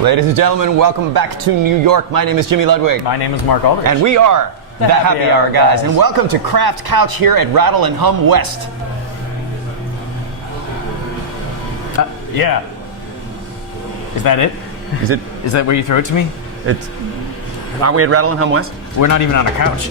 Ladies and gentlemen, welcome back to New York. My name is Jimmy Ludwig. My name is Mark Aldrich. And we are the Happy Hour guys. And welcome to Craft Couch here at Rattle and Hum West. Yeah. Is that it? Is that where you throw it to me? Aren't we at Rattle and Hum West? We're not even on a couch.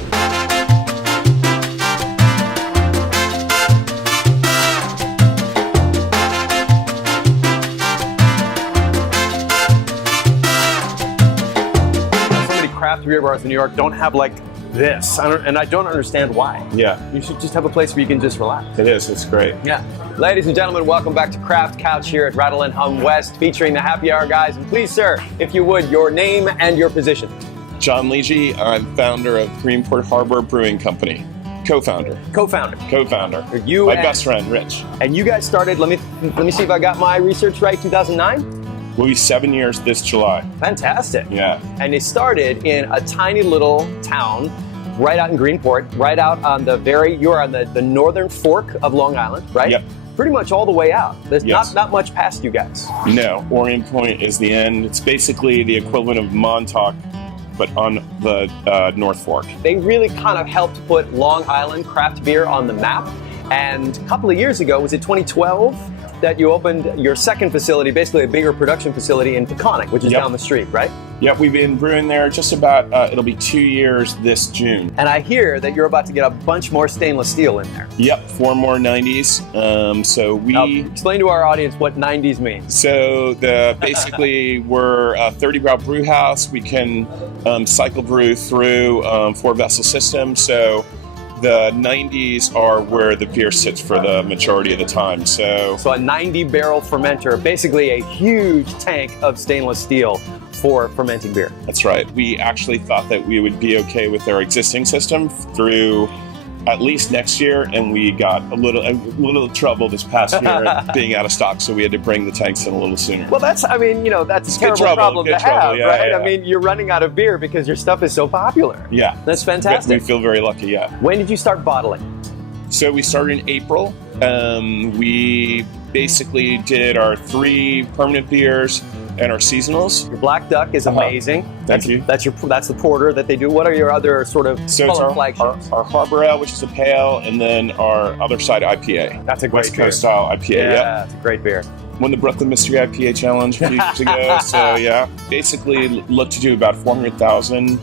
Craft beer bars in New York don't have like this, and I don't understand why. Yeah. You should just have a place where you can just relax. It is, it's great. Yeah. Ladies and gentlemen, welcome back to Craft Couch here at Rattle and Hum West, featuring the Happy Hour guys. And please, sir, if you would, your name and your position. John Liegey, I'm founder of Greenport Harbor Brewing Company. Co-founder. Co-founder. My best friend, Rich. And you guys started, let me see if I got my research right, 2009? We'll be 7 years this July. Fantastic. Yeah. And they started in a tiny little town right out in Greenport, right out on you're on the northern fork of Long Island, right? Yep. Pretty much all the way out. There's Yes. not much past you guys. No, Orient Point is the end. It's basically the equivalent of Montauk, but on the North Fork. They really kind of helped put Long Island craft beer on the map. And a couple of years ago, was it 2012, that you opened your second facility, basically a bigger production facility in Peconic, which is down the street, right? Yep, we've been brewing there just about, it'll be 2 years this June. And I hear that you're about to get a bunch more stainless steel in there. Yep, 4 more 90s. Now, explain to our audience what 90s means. So basically we're a 30 barrel brew house. We can cycle brew through 4 vessel system. So the 90s are where the beer sits for the majority of the time. So a 90 barrel fermenter, basically a huge tank of stainless steel for fermenting beer. That's right. We actually thought that we would be okay with our existing system through at least next year, and we got a little trouble this past year being out of stock, so we had to bring the tanks in a little sooner. Well, that's a terrible problem to have, yeah, right? Yeah. I mean, you're running out of beer because your stuff is so popular. Yeah. That's fantastic. We feel very lucky, yeah. When did you start bottling? So we started in April. We basically did our 3 permanent beers and our seasonals. Your Black Duck is amazing. Thank you. That's the porter that they do. What are your other sort of color flagships? Our Harbor Ale, which is a pale, and then our Other Side IPA. That's a great West Coast style IPA. Yeah, it's a great beer. Won the Brooklyn Mystery IPA Challenge a few years ago. So yeah, basically look to do about 400,000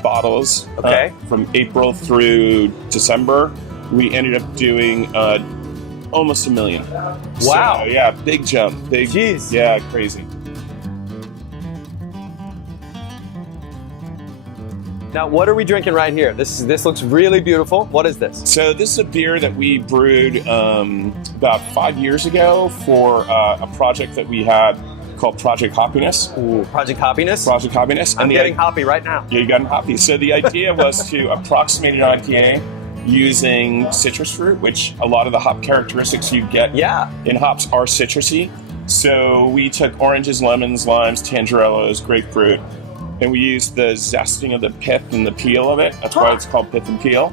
bottles. Okay. From April through December, we ended up doing almost 1 million. Wow. So, yeah, big jump. Jeez. Yeah, crazy. Now, what are we drinking right here? This looks really beautiful. What is this? So this is a beer that we brewed about 5 years ago for a project that we had called Project Hoppiness. Ooh, Project Hoppiness? Project Hoppiness. I'm getting hoppy right now. Yeah, you got hoppy. So the idea was to approximate an IPA using citrus fruit, which a lot of the hop characteristics you get in hops are citrusy. So we took oranges, lemons, limes, tangerellos, grapefruit, and we used the zesting of the pith and the peel of it. That's why it's called pith and peel,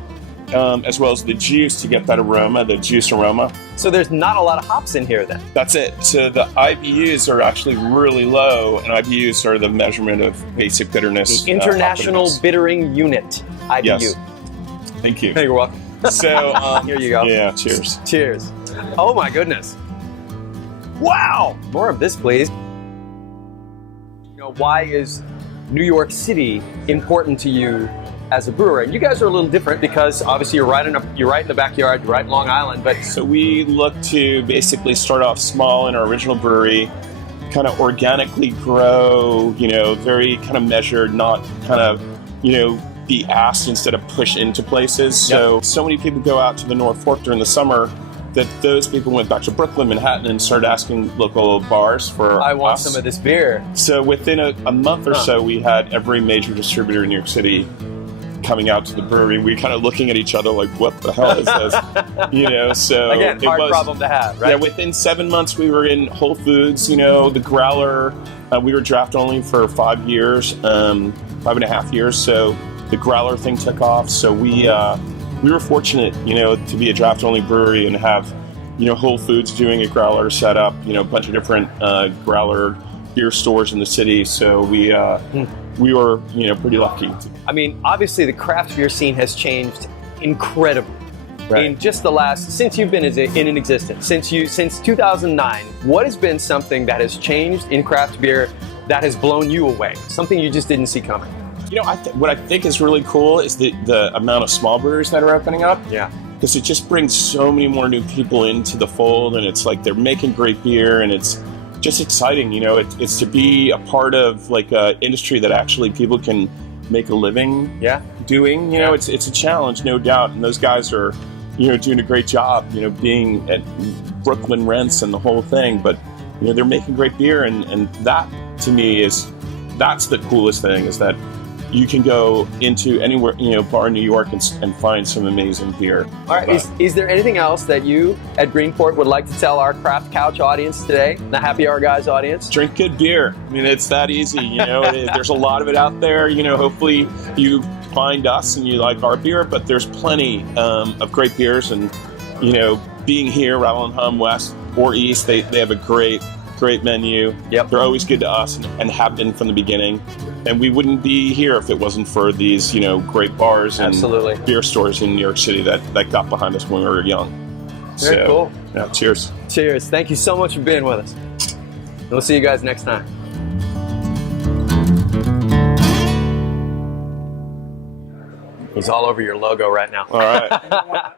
as well as the juice to get that aroma, the juice aroma. So there's not a lot of hops in here then? That's it. So the IBUs are actually really low, and IBUs are the measurement of basic bitterness. The International Bittering Unit, IBU. Yes. Thank you. You're welcome. So here you go. Yeah, cheers. Cheers. Oh my goodness. Wow. More of this, please. Why is New York City important to you as a brewer? And you guys are a little different because obviously you're right in the backyard, you're right in Long Island. But so we look to basically start off small in our original brewery, kind of organically grow, very kind of measured, not kind of, be asked instead of push into places. So many people go out to the North Fork during the summer that those people went back to Brooklyn, Manhattan, and started asking local bars for I want some of this beer. So within a month or so, we had every major distributor in New York City coming out to the brewery. We kind of looking at each other like, what the hell is this? So again, hard problem to have, right? Yeah, within 7 months, we were in Whole Foods, the Growler. We were draft only for 5 years, 5.5 years. So the Growler thing took off. So we were fortunate, to be a draft only brewery and have, Whole Foods doing a Growler setup, a bunch of different Growler beer stores in the city. So we were, pretty lucky. I mean, obviously the craft beer scene has changed incredibly. Right. In just the last, since you've been in existence, since 2009, what has been something that has changed in craft beer that has blown you away? Something you just didn't see coming? What I think is really cool is the amount of small breweries that are opening up. Yeah. Because it just brings so many more new people into the fold, and it's like they're making great beer, and it's just exciting. It's to be a part of like an industry that actually people can make a living doing. It's a challenge, no doubt, and those guys are doing a great job, being at Brooklyn rents and the whole thing, but they're making great beer, and that to me that's the coolest thing, is that you can go into anywhere, bar in New York and find some amazing beer. All right, is there anything else that you at Greenport would like to tell our Craft Couch audience today, the Happy Hour Guys audience? Drink good beer. I mean, it's that easy, there's a lot of it out there, hopefully you find us and you like our beer, but there's plenty of great beers, and being here, Rattle and Hum West or East, they have a great menu. Yep. They're always good to us and have been from the beginning, and we wouldn't be here if it wasn't for these great bars and beer stores in New York City that got behind us when we were young. Very cool. Yeah, cheers. Cheers. Thank you so much for being with us. We'll see you guys next time. He's all over your logo right now. All right.